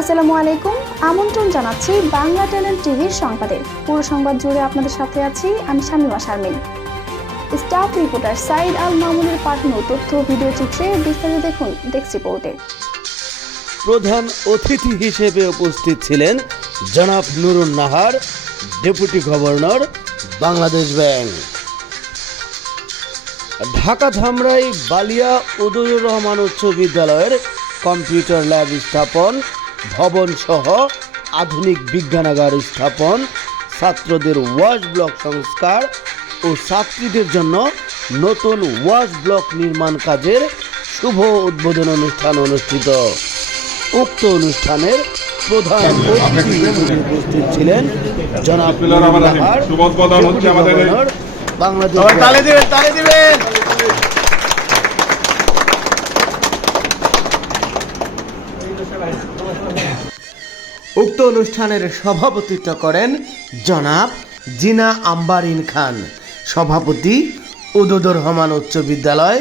আসসালামু আলাইকুম। আমন্ত্রণ জানাচ্ছি বাংলা ট্যালেন্ট টিভির সংবাদে। পুরো সংবাদ জুড়ে আপনাদের সাথে আছি আমি শামিমা শারমিন। স্টাফ রিপোর্টার সাইদ আল মামুনের পাঠানো তথ্য ভিডিও চিত্রে বিস্তারিত দেখুন ডেস্ক রিপোর্টে। প্রধান অতিথি হিসেবে উপস্থিত ছিলেন জনাব Nurun Nahar, deputy governor, Bangladesh bank. Dhaka Dhamrai Baliya Udayur Rahman উচ্চ বিদ্যালয়ের কম্পিউটার ল্যাব স্থাপন, ভবন সহ আধুনিক বিজ্ঞানাগার স্থাপন, ছাত্রদের ওয়াশ ব্লক সংস্কার ও ছাত্রীদের জন্য নতুন ওয়াশ ব্লক নির্মাণ কাজের শুভ উদ্বোধন অনুষ্ঠান অনুষ্ঠিত। উক্ত অনুষ্ঠানের প্রধান অতিথি হিসেবে উপস্থিত ছিলেন জনাব গভর্নর, বাংলাদেশ। উক্ত অনুষ্ঠানের সভাপতিত্ব করেন জনাব জিনা আম্বারিন খান, সভাপতি উদয়ুর রহমান উচ্চ বিদ্যালয়,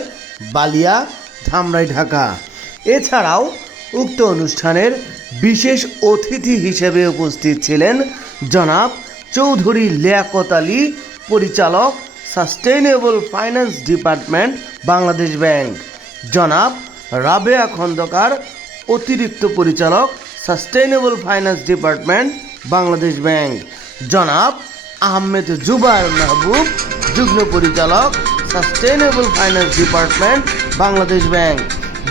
বালিয়া, ধামরাই, ঢাকা। এছাড়াও উক্ত অনুষ্ঠানের বিশেষ অতিথি হিসেবে উপস্থিত ছিলেন জনাব চৌধুরী লিয়াকত আলী, পরিচালক, sustainable finance department, Bangladesh bank. জনাব রাবেয়া খন্দকার, অতিরিক্ত পরিচালক, sustainable finance department, Bangladesh bank. জনাব আহমেদ জুবায়ের মাহবুব, যুগ্ম পরিচালক, sustainable finance department, Bangladesh bank.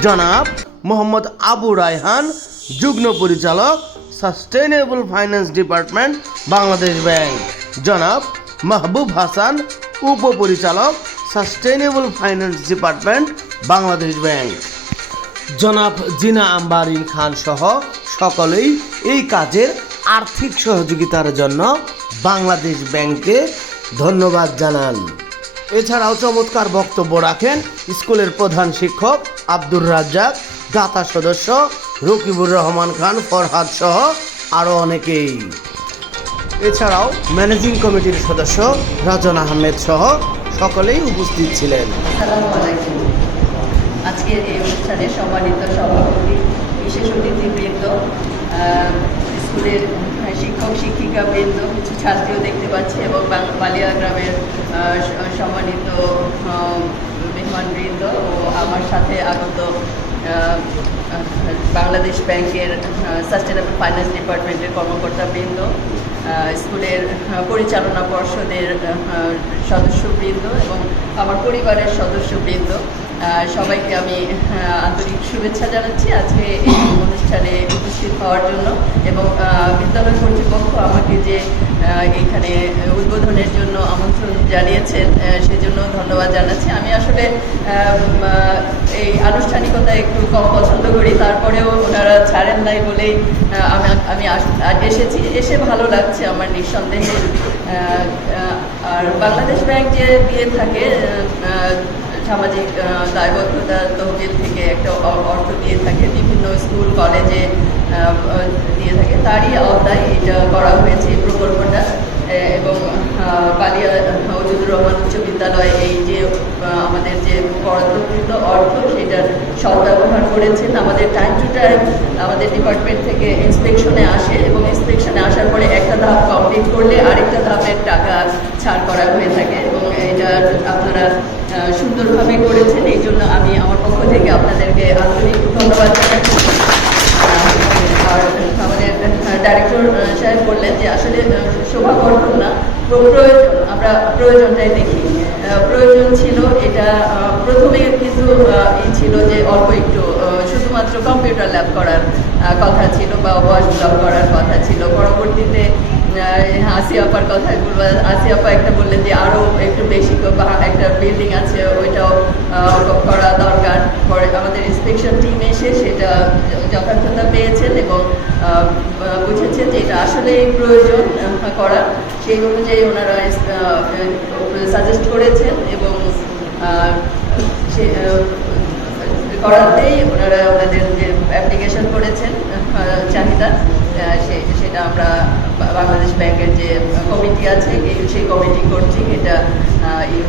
জনাব মোহাম্মদ আবু রায়হান, যুগ্ম পরিচালক, sustainable finance department, Bangladesh bank. জনাব মাহবুব হাসান, উপপরিচালক, sustainable finance department, Bangladesh bank. জনাব জিনা আম্বারিন খান সহ সকলেই এই কাজের আর্থিক সহযোগিতার জন্য বাংলাদেশ ব্যাংককে ধন্যবাদ জানান। এছাড়াও চমৎকার বক্তব্য রাখেন স্কুলের প্রধান শিক্ষক আব্দুর রাজ্জাক, দাতা সদস্য রকিবুর রহমান খান ফরহাদ সহ আরও অনেকেই। এছাড়াও ম্যানেজিং কমিটির সদস্য রাজন আহমেদ সহ সকলেই উপস্থিত ছিলেন। আজকের এই অনুষ্ঠানে সম্মানিত সভাপতি, বিশেষ অতিথিবৃন্দ, স্কুলের শিক্ষক শিক্ষিকা বৃন্দ, কিছু ছাত্রীও দেখতে পাচ্ছি এবং বালিয়া গ্রামের সম্মানিত মেহমানবৃন্দ ও আমার সাথে আগত বাংলাদেশ ব্যাংকের সাস্টেনেবল ফাইন্যান্স ডিপার্টমেন্টের কর্মকর্তাবৃন্দ, স্কুলের পরিচালনা পর্ষদের সদস্যবৃন্দ এবং আমার পরিবারের সদস্যবৃন্দ, সবাইকে আমি আন্তরিক শুভেচ্ছা জানাচ্ছি আজকে এই অনুষ্ঠানে উপস্থিত হওয়ার জন্য এবং বিদ্যালয় কর্তৃপক্ষ আমাকে যে এখানে উদ্বোধনের জন্য আমন্ত্রণ জানিয়েছেন সেজন্য ধন্যবাদ জানাচ্ছি। আমি আসলে এই আনুষ্ঠানিকতা একটু কম পছন্দ করি, তারপরেও ওনারা ছাড়েন নাই বলেই আমি এসেছি, এসে ভালো লাগছে আমার নিঃসন্দেহে। আর বাংলাদেশ ব্যাংক যে দিয়ে থাকে সামাজিক দায়বদ্ধতা তহবিল থেকে একটা অর্থ দিয়ে থাকে, বিভিন্ন স্কুল কলেজে দিয়ে থাকে, তারই আওতায় এটা করা হয়েছে এই প্রকল্পটা। এবং বালিয়া উদয়ুর রহমান উচ্চ বিদ্যালয় এই যে আমাদের যে বরাদ্দকৃত অর্থ সেটার সদ্ব্যবহার করেছেন। আমাদের টাইম টু টাইম আমাদের ডিপার্টমেন্ট থেকে ইন্সপেকশনে আসে এবং ইন্সপেকশনে আসার পরে একটা ধাপ কমপ্লিট করলে আরেকটা ধাপের টাকা ছাড় করা হয়ে থাকে এবং এটা আপনারা সুন্দরভাবে করেছেন। এই জন্য আমি আমার পক্ষ থেকে আপনাদেরকে আন্তরিক ধন্যবাদ জানাচ্ছি। আর আমাদের ডাইরেক্টর সাহেব বললেন যে আসলে শোভাবর্ধন না, প্রয়োজন, আমরা প্রয়োজনটাই দেখি। প্রয়োজন ছিল এটা প্রথমে কিছু ছিল যে অল্প একটু শুধুমাত্র কম্পিউটার ল্যাব করার কথা ছিল বা ওয়াশ ব্লক করার কথা ছিল। পরবর্তীতে আসিয়াপার কথা বলবো, আসিয়াপা একটা বললেন যে আরও একটু বেশি একটা বিল্ডিং আছে ওইটাও করা দরকার। পরে আমাদের ইন্সপেকশন টিম এসে সেটা যথার্থতা পেয়েছেন এবং বুঝেছেন যে এটা আসলেই প্রয়োজন করা, সেই অনুযায়ী ওনারা সাজেস্ট করেছেন এবং সে করাতেই ওনারা ওনাদের যে অ্যাপ্লিকেশন করেছেন চাহিদা সেটা আমরা বাংলাদেশ ব্যাংকের যে কমিটি আছে সেই কমিটি কর্তৃক এটা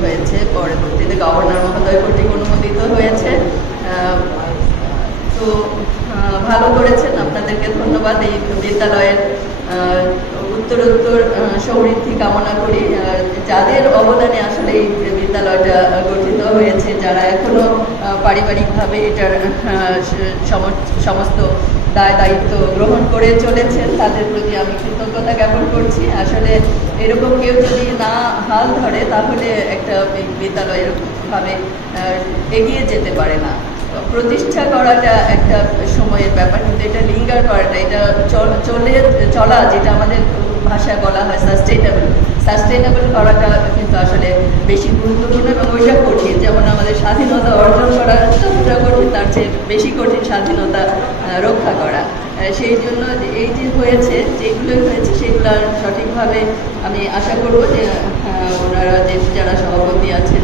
হয়েছে। পরবর্তীতে গভর্নর মহোদয় কর্তৃক অনুমোদিত হয়েছে। তো ভালো করেছেন, আপনাদেরকে ধন্যবাদ। এই বিদ্যালয়ের উত্তরোত্তর সমৃদ্ধি কামনা করি। যাদের অবদানে আসলে এই বিদ্যালয়টা গঠিত হয়েছে, যারা এখনো পারিবারিকভাবে এটার সমস্ত দায় দায়িত্ব গ্রহণ করে চলেছেন, তাদের প্রতি আমি কৃতজ্ঞতা জ্ঞাপন করছি। আসলে এরকম কেউ যদি না হাল ধরে তাহলে একটা বিদ্যালয় এরকমভাবে এগিয়ে যেতে পারে না। প্রতিষ্ঠা করাটা একটা সময়ের ব্যাপার, কিন্তু এটা লিঙ্গার করাটা, এটা চলা, যেটা আমাদের ভাষায় বলা হয় সাস্টেইনেবল করাটা কিন্তু আসলে বেশি গুরুত্বপূর্ণ এবং ওইটা কঠিন। যেমন আমাদের স্বাধীনতা অর্জন করা যতটা কঠিন, তার চেয়ে বেশি কঠিন স্বাধীনতা রক্ষা করা। সেই জন্য এই যে হয়েছে, যেগুলো হয়েছে সেগুলো সঠিকভাবে আমি আশা করব যে ওনারা যারা সভাপতি আছেন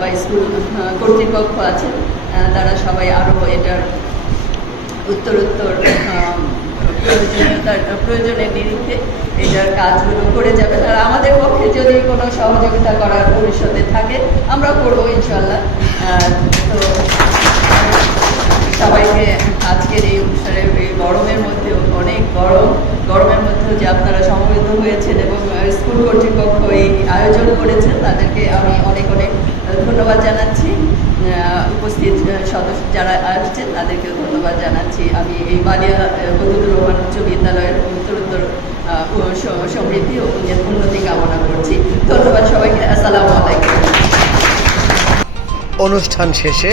বা স্কুল কর্তৃপক্ষ আছেন, তারা সবাই আরও এটার উত্তরোত্তর প্রয়োজনের নিরিখে এটার কাজগুলো করে যাবেন। আর আমাদের পক্ষে যদি কোনো সহযোগিতা করার ভবিষ্যতে থাকে আমরা করবো ইনশাল্লাহ। তো সবাইকে আজকের এই অনুষ্ঠানের এই গরমের মধ্যেও, অনেক গরমের মধ্যেও যে আপনারা সমবেত হয়েছেন এবং স্কুল কর্তৃপক্ষ এই আয়োজন করেছেন, তাদেরকে আমি অনেক ধন্যবাদ জানাচ্ছি। উপস্থিত সদস্য যারা আসছেন তাদেরকেও ধন্যবাদ জানাচ্ছি। আমি এই বালিয়া বদরুর রহমান উচ্চ বিদ্যালয়ের উত্তরোত্তর সমৃদ্ধি ও উন্নতি কামনা করছি। ধন্যবাদ সবাইকে। আসসালামু আলাইকুম। অনুষ্ঠান শেষে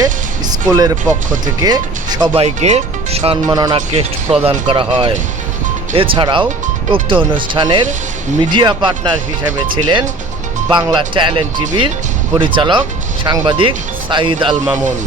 স্কুলের পক্ষ থেকে সবাইকে সম্মাননা ক্রেস্ট প্রদান করা হয়। এছাড়াও উক্ত অনুষ্ঠানের মিডিয়া পার্টনার হিসেবে ছিলেন বাংলা ট্যালেন্ট টিভির পরিচালক সাংবাদিক সাঈদ আল মামুন।